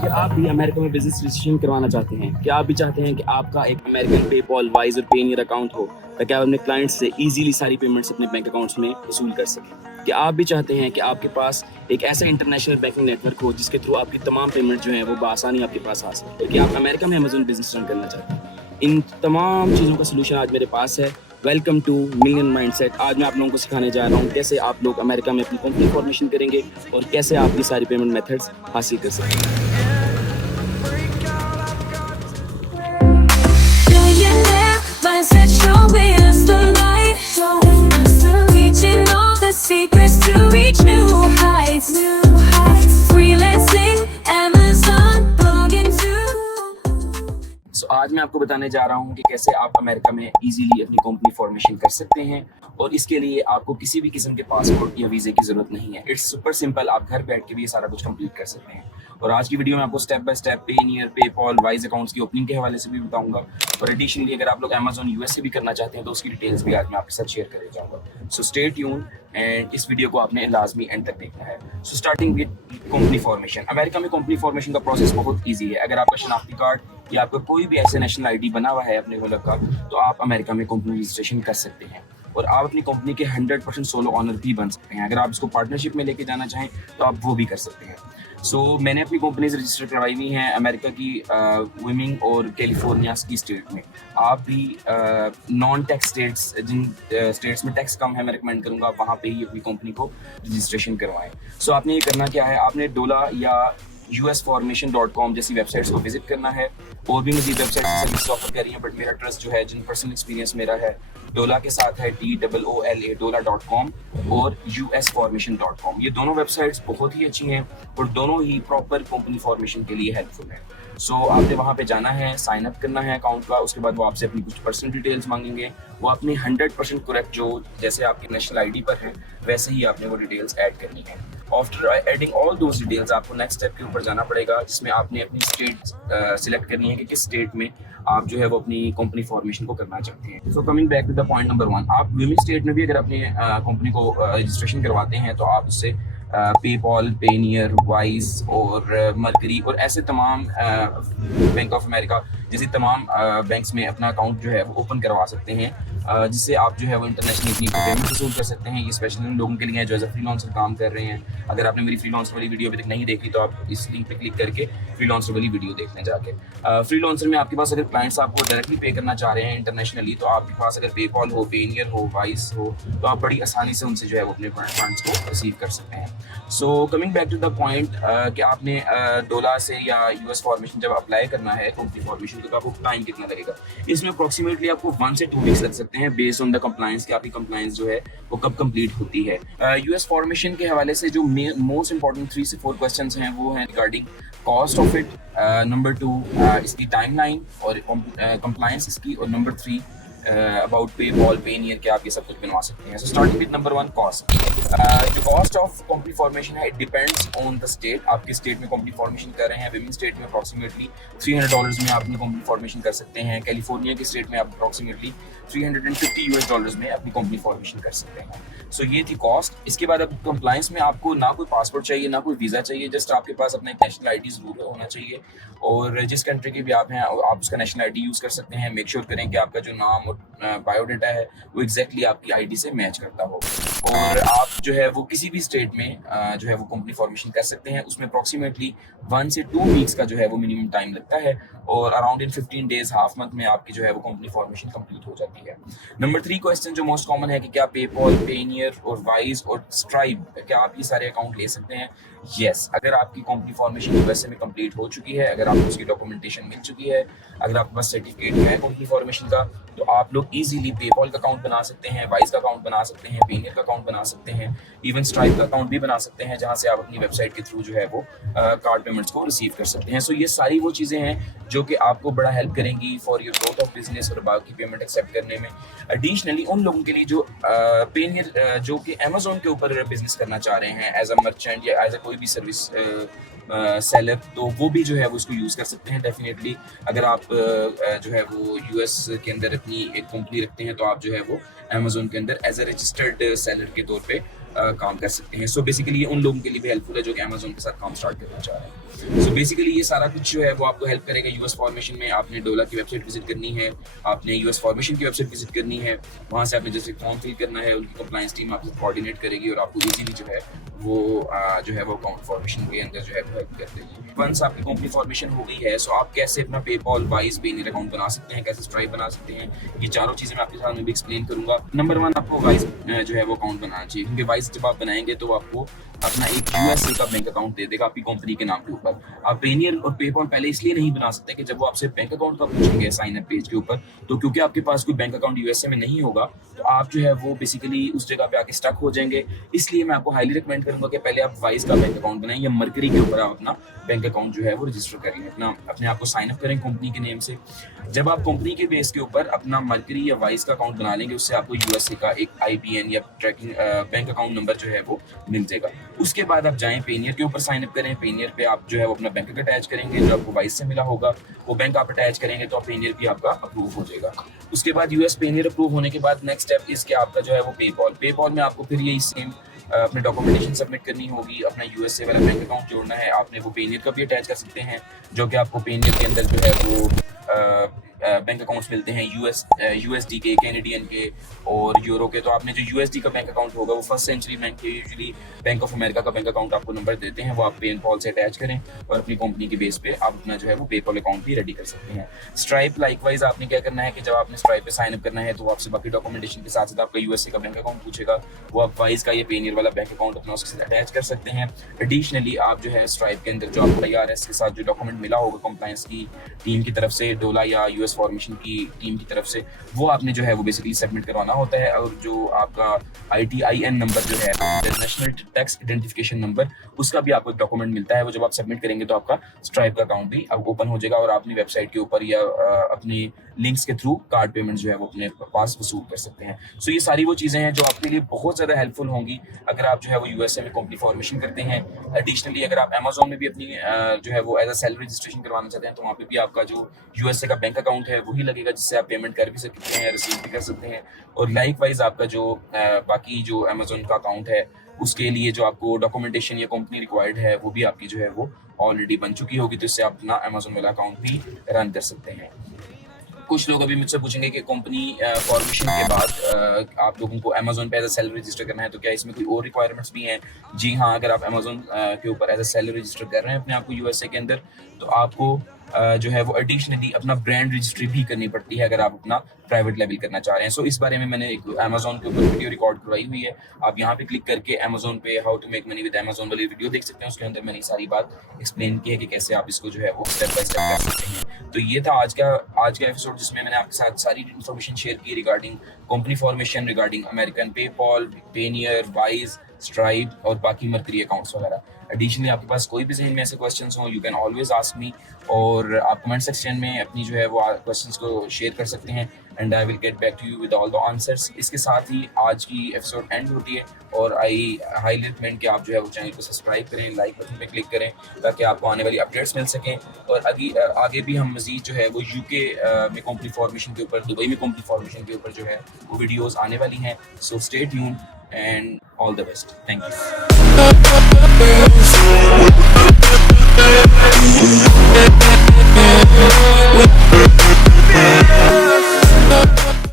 क्या आप भी अमेरिका में बिजनेस रजिस्ट्रेशन करवाना चाहते हैं? क्या आप भी चाहते हैं कि आपका एक अमेरिकन पेपॉल, वाइज और पेनियर अकाउंट हो ताकि आप अपने क्लाइंट्स से इजीली सारी पेमेंट्स अपने बैंक अकाउंट्स में वसूल कर सकें? क्या आप भी चाहते हैं कि आपके पास एक ऐसा इंटरनेशनल बैंकिंग नेटवर्क हो जिसके थ्रू आपकी तमाम पेमेंट जो है वो बआसानी आपके पास आ सके? और क्या आप अमेरिका में अमेजन बिजनेस रन करना चाहते हैं? इन तमाम चीज़ों का सोल्यूशन आज मेरे पास है। Welcome two million mindset. आज मैं आप लोगों को सिखाने जा रहा हूँ कैसे आप लोग अमेरिका में अपनी कंपनी फॉर्मेशन करेंगे और कैसे आप ये सारी पेमेंट मेथड्स हासिल कर सकेंगे। Millionaire mindset, showing us the light, reaching all the secrets to reach new heights. Freelancing, Amazon, blogging too. आज मैं आपको बताने जा रहा हूँ कि कैसे आप अमेरिका में इजीली अपनी कंपनी फॉर्मेशन कर सकते हैं और इसके लिए आपको किसी भी किस्म के पासपोर्ट या वीज़े की ज़रूरत नहीं है। इट्स सुपर सिंपल, आप घर बैठ के भी ये सारा कुछ कंप्लीट कर सकते हैं। और आज की वीडियो में आपको step by step Payeer, PayPal, wise accounts की ओपनिंग के हवाले से भी बताऊंगा और एडिशनली अगर आप लोग अमेजन यूएस से भी करना चाहते हैं तो उसकी डिटेल्स भी आज मैं आपके साथ शेयर करने जाऊँगा। सो स्टे ट्यून एंड इस वीडियो को आपने लाजमी एंड तक देखना है। So starting with company formation. America में कंपनी फॉर्मेशन का प्रोसेस बहुत ईजी है। अगर आपका शनाख्ती कार्ड या आपका कोई भी ऐसे नेशनल आईडी बना हुआ है अपने मुल्क का तो आप अमेरिका में कंपनी रजिस्ट्रेशन कर सकते हैं और आप अपनी कंपनी के 100% सोलो ऑनर भी बन सकते हैं। अगर आप इसको पार्टनरशिप में लेके जाना चाहें तो आप वो भी कर सकते हैं। मैंने अपनी कंपनीज रजिस्टर करवाई हुई हैं अमेरिका की विमिंग और कैलिफोर्निया की स्टेट में। आप भी नॉन टैक्स स्टेट्स, जिन स्टेट्स में टैक्स कम है, मैं रिकमेंड करूँगा वहाँ पे ही अपनी कंपनी को रजिस्ट्रेशन करवाएं। आपने ये करना क्या है, आपने डोला या usformation.com जैसी वेबसाइट्स को विजिट करना है। और भी मजीद वेबसाइट सर्विस ऑफर कर रही हैं, बट मेरा ट्रस्ट जो है, जिन पर्सनल एक्सपीरियंस मेरा है, डोला के साथ है DOOLA dola.com और usformation.com। ये दोनों वेबसाइट्स बहुत ही अच्छी हैं और दोनों ही प्रॉपर कंपनी फॉर्मेशन के लिए हेल्पफुल है। आपने वहाँ पे जाना है, साइन अप करना है अकाउंट का। उसके बाद वो आपसे अपनी कुछ पर्सनल डिटेल्स मांगेंगे। वो अपनी 100% करेक्ट, जो जैसे आपकी नेशनल आईडी पर है वैसे ही आपने वो डिटेल्स ऐड करनी है। After adding all those details आपको नेक्स्ट स्टेप के ऊपर जाना पड़ेगा, जिसमें आपने अपनी स्टेट सिलेक्ट करनी है कि किस स्टेट में आप जो है वो अपनी कंपनी फॉर्मेशन को करना चाहते हैं। Coming back to the point number 1, आप विमिंग स्टेट में भी अगर अपनी कंपनी को रजिस्ट्रेशन करवाते हैं तो आप उससे पेपॉल, पेनियर, वाइज और मर्करी और ऐसे तमाम बैंक ऑफ अमेरिका जैसे तमाम बैंक्स में अपना अकाउंट जो है वो ओपन करवा सकते हैं, जिससे आप जो है वो इंटरनेशनल अपनी पेमेंट वसूल कर सकते हैं। ये स्पेशली उन लोगों के लिए है जो एज अ फ्रीलांसर काम कर रहे हैं। अगर आपने मेरी फ्रीलांसर वाली वीडियो अभी तक नहीं देखी तो आप इस लिंक पे क्लिक करके फ्रीलांसर वाली वीडियो देख लें जाके। फ्रीलांसर में आपके पास अगर क्लाइंट्स आपको डायरेक्टली पे करना चाह रहे हैं इंटरनेशनली, तो आपके पास अगर पेपॉल हो, पेनियर हो, वाइज हो, तो आप बड़ी आसानी से उनसे जो है वो अपने फंड्स को रिसीव कर सकते हैं। Coming back to the point कि आपने डोला से या यूएस फॉर्मेशन जब अप्लाई करना है कंपनी फॉर्मेशन तो आपको टाइम कितना लगेगा? इसमें अप्रोक्सीमेटली आपको 1 से 2 वीक्स लग सकते हैं बेस्ड ऑन द कंप्लायंस कि आपकी कंप्लायंस जो है वो कब कंप्लीट होती है। यूएस फॉर्मेशन के हवाले से जो मोस्ट इंपॉर्टेंट 3 से 4 क्वेश्चंस हैं वो हैं regarding cost of it, number 2 इसकी टाइमलाइन और कंप्लायंस इसकी, और नंबर 3 अबाउट पेपॉल, पेनियर के आप ये सब कुछ बनवा सकते हैं। Starting with number 1, cost. जो कॉस्ट ऑफ कंपनी फॉर्मेशन है, it depends on the state. आपके स्टेट में कंपनी फॉर्मेशन कर रहे हैं, विमिंग स्टेट में अप्रॉक्सीमेटली $300 में आप अपनी कंपनी फॉर्मेशन कर सकते हैं। कैलिफोर्निया के स्टेट में आप अप्रॉक्सीमेटली $350 में अपनी कंपनी फॉर्मेशन कर सकते हैं। ये थी कॉस्ट। इसके बाद अब कंप्लायंस में आपको ना कोई पासपोर्ट चाहिए, ना कोई वीज़ा चाहिए, जस्ट आपके पास अपना एक नेशनल आईडी जरूर होना चाहिए और जिस कंट्री के भी आप हैं आप उसका नेशनल आईडी यूज़ कर सकते हैं। मेक श्योर करें कि आपका जो नाम और बायोडाटा है वो एग्जैक्टली आपकी आईडी से मैच करता हो और आप जो है वो किसी भी स्टेट में जो है वो कंपनी फॉर्मेशन कर सकते हैं। उसमें अप्रॉक्सीमेटली 1 से 2 वीक्स का जो है वो मिनिमम टाइम लगता है और around in 15 days, half month में आपकी जो है वो कंपनी फॉर्मेशन कंप्लीट हो जाती है। नंबर 3 क्वेश्चन जो मोस्ट कॉमन है कि क्या पेपॉल, पेनियर और वाइज और स्ट्राइप, क्या आप ये सारे अकाउंट ले सकते हैं? यस, अगर आपकी कंपनी फॉर्मेशन यूएसए में कंप्लीट हो चुकी है, अगर आपको उसकी डॉक्यूमेंटेशन मिल चुकी है, अगर आपके पास सर्टिफिकेट है कंपनी फॉर्मेशन का, तो आप लोग इजीली पेपॉल का अकाउंट बना सकते हैं, वाइज का अकाउंट बना सकते हैं, पेनियर का अकाउंट बना सकते हैं, इवन स्ट्राइप का अकाउंट भी बना सकते हैं, जहां से आप अपनी वेबसाइट के थ्रू जो है वो कार्ड पेमेंट्स को रिसीव कर सकते हैं। ये सारी वो चीज़ें हैं जो कि आपको बड़ा हेल्प करेंगी for your growth of business और बाकी पेमेंट एक्सेप्ट करने में। एडिशनली उन लोगों के लिए जो पेनियर जो कि अमेजोन के ऊपर बिजनेस करना चाह रहे हैं एज अ मर्चेंट या एज अ कोई भी सर्विस सेलर, तो वो भी जो है वो इसको यूज़ कर सकते हैं डेफिनेटली। अगर आप जो है वो यूएस के अंदर अपनी एक कंपनी रखते हैं तो आप जो है वो अमेजोन के अंदर एज अ रजिस्टर्ड सेलर के तौर पे काम कर सकते हैं। सो बेसिकली ये उन लोगों के लिए भी हेल्पफुल है जो कि अमेजोन के साथ काम स्टार्ट करना चाह रहे हैं। सो बेसिकली ये सारा कुछ जो है वो आपको हेल्प करेगा यूएस फॉर्मेशन में। आपने डोला की वेबसाइट विजिट करनी है, आपने यूएस फॉर्मेशन की वेबसाइट विजिट करनी है, वहाँ से आपने जैसे फॉर्म फिल करना है, उनकी कंप्लायंस टीम आपसे कोऑर्डिनेट करेगी और आपको इजीली जो है वो अकाउंट फॉर्मेशन के अंदर जो है वो हेल्प कर देगी। वंस आपकी कंपनी फॉर्मेशन हो गई है, सो आप कैसे अपना पेपॉल, वाइज, पेनियर अकाउंट बना सकते हैं, कैसे स्ट्राइप बना सकते हैं, ये चारों चीज़ें मैं आपके साथ में भी एक्सप्लेन करूंगा। नंबर 1 आपको वाइज जो है वो अकाउंट बनाना चाहिए, क्योंकि वाइज जब आप बनाएंगे तो आपको अपना एक यूएसए का बैंक अकाउंट दे देगा आपकी कंपनी के नाम के ऊपर। आप पेनियर और पेपॉल पहले इसलिए नहीं बना सकते कि जब वो आपसे बैंक अकाउंट का पूछेंगे साइन अप पेज के ऊपर, तो क्योंकि आपके पास कोई बैंक अकाउंट यूएसए में नहीं होगा तो आप जो है वो बेसिकली उस जगह पे आके स्टक हो जाएंगे। इसलिए मैं आपको हाईली रिकमेंड करूंगा कि पहले आप वाइज का बैंक अकाउंट बनाएं या मरकरी के ऊपर आप अपना बैंक अकाउंट जो है वो रजिस्टर कर लें, अपने आप को साइन अप करें कंपनी के नेम से। जब आप कंपनी के बेस के ऊपर अपना मरकरी या वाइज का अकाउंट बना लेंगे, उससे आपको यूएसए का एक आईबीएन या ट्रैकिंग बैंक अकाउंट नंबर जो है वो मिल जाएगा। उसके बाद आप जाएं पेनियर के ऊपर साइन अप करें। पेनियर पे आप जो है वो अपना बैंक अटैच करेंगे, जो आपको वाइज से मिला होगा वो बैंक आप अटैच करेंगे तो पेनियर भी आपका अप्रूव हो जाएगा। उसके बाद यूएस पेनियर अप्रूव होने के बाद नेक्स्ट स्टेप इस कि आपका जो है वो पेपॉल में आपको फिर यही सेम अपने डॉक्यूमेंटेशन सबमिट करनी होगी, अपना यूएसए वाला बैंक अकाउंट जोड़ना है। आपने वो पेनियर का भी अटैच कर सकते हैं, जो कि आपको पेनियर के अंदर जो है वो बैंक अकाउंट्स मिलते हैं यूएसडी के, कैनेडियन के और यूरो के। तो आपने जो यूएसडी का बैंक अकाउंट होगा वो फर्स्ट सेंचुरी बैंक के, यूजुअली बैंक ऑफ अमेरिका का बैंक अकाउंट आपको नंबर देते हैं, वो आप पेपॉल से अटैच करें और अपनी कंपनी के बेस पे आप अपना जो है वो पेपॉल अकाउंट भी रेडी कर सकते हैं। स्ट्राइप लाइकवाइज आपने क्या करना है कि जब आपने स्ट्राइप पे साइन अप करना है तो वो आपसे बाकी डॉक्यूमेंटेशन के साथ साथ आपका यूएसए का बैंक अकाउंट पूछेगा, वो आप वाइज का ये पेनियर वाला बैंक अकाउंट अपना उसके साथ अटैच कर सकते हैं। एडिशनली आप जो है स्ट्राइप के अंदर जो आपको IRS के साथ जो डॉक्यूमेंट मिला होगा कंप्लायंस की टीम की तरफ से, डोला या यूएस फॉर्मेशन की टीम की तरफ से, वो आपने जो है वो बेसिकली सबमिट करवाना होता है। और जो आपका ITIN नंबर जो है, इंटरनेशनल टैक्स आइडेंटिफिकेशन नंबर, उसका भी आपको एक डॉक्यूमेंट मिलता है। वो जब आप सबमिट करेंगे तो आपका स्ट्राइप का अकाउंट भी अब ओपन हो जाएगा और अपनी वेबसाइट के ऊपर या अपनी लिंक्स के थ्रू कार्ड पेमेंट जो है वो अपने पास वसूल कर सकते हैं। सो ये सारी वो चीज़ें हैं जो आपके लिए बहुत ज़्यादा हेल्पफुल होंगी अगर आप जो है वो यूएसए में कंपनी फॉर्मेशन करते हैं। एडिशनली अगर आप अमेजोन में भी अपनी जो है वो एज अ सेल्फ रजिस्ट्रेशन करवाना चाहते हैं तो वहाँ पे भी आपका जो यूएसए का बैंक अकाउंट है वही लगेगा, जिससे आप पेमेंट कर भी सकते हैं, रिसीव भी कर सकते हैं। और लाइकवाइज आपका जो बाकी जो अमेजोन का अकाउंट है उसके लिए जो आपको डॉक्यूमेंटेशन या कंपनी रिक्वायर्ड है वो भी आपकी जो है वो ऑलरेडी बन चुकी होगी, तो इससे आप अपना अमेजोन वाला अकाउंट भी रन कर सकते हैं। कुछ लोग अभी मुझसे पूछेंगे कि कंपनी फॉर्मेशन के बाद आप लोगों को अमेजोन पे एज अ सेलर रजिस्टर करना है तो क्या इसमें कोई और रिक्वायरमेंट्स भी हैं? जी हाँ, अगर आप अमेजोन के ऊपर एज अ सेलर रजिस्टर कर रहे हैं अपने आप को यूएसए के अंदर, तो आपको जो है वो एडिशनली अपना ब्रांड रजिस्ट्री भी करनी पड़ती है अगर आप अपना प्राइवेट लेवल करना चाह रहे हैं। सो इस बारे में मैंने एक अमेजोन के ऊपर वीडियो रिकॉर्ड करवाई हुई है, आप यहाँ पे क्लिक करके अमेजोन पे how to make money with Amazon वाली वीडियो देख सकते हैं। उसके अंदर मैंने सारी बात एक्सप्लेन की है कि कैसे आप इसको जो है वो स्टेप बाय स्टेप कर सकते हैं। तो ये था आज का एपिसोड, जिसमें मैंने आपके साथ सारी इन्फॉर्मेशन शेयर की regarding company formation, regarding American PayPal, Payeer, wise, stripe और बाकी मरकरी अकाउंट्स वगैरह। एडिशनली आपके पास कोई भी जहन में ऐसे क्वेश्चंस हो, you can always ask me, और आप कमेंट सेक्शन में अपनी जो है वो क्वेश्चंस को शेयर कर सकते हैं and I will get back to you with all the answers. इसके साथ ही आज की एपिसोड एंड होती है और आई हाईली रिकमेंड कि आप जो है वो चैनल को सब्सक्राइब करें, लाइक बटन पे क्लिक करें ताकि आपको आने वाली अपडेट्स मिल सकें। और आगे भी हम मजीद जो है वो यूके में कंपनी फॉर्मेशन के ऊपर, दुबई में कंपनी फॉर्मेशन के ऊपर जो है वो वीडियोज़ आने वाली हैं। So stay tuned and all the best. Thank you.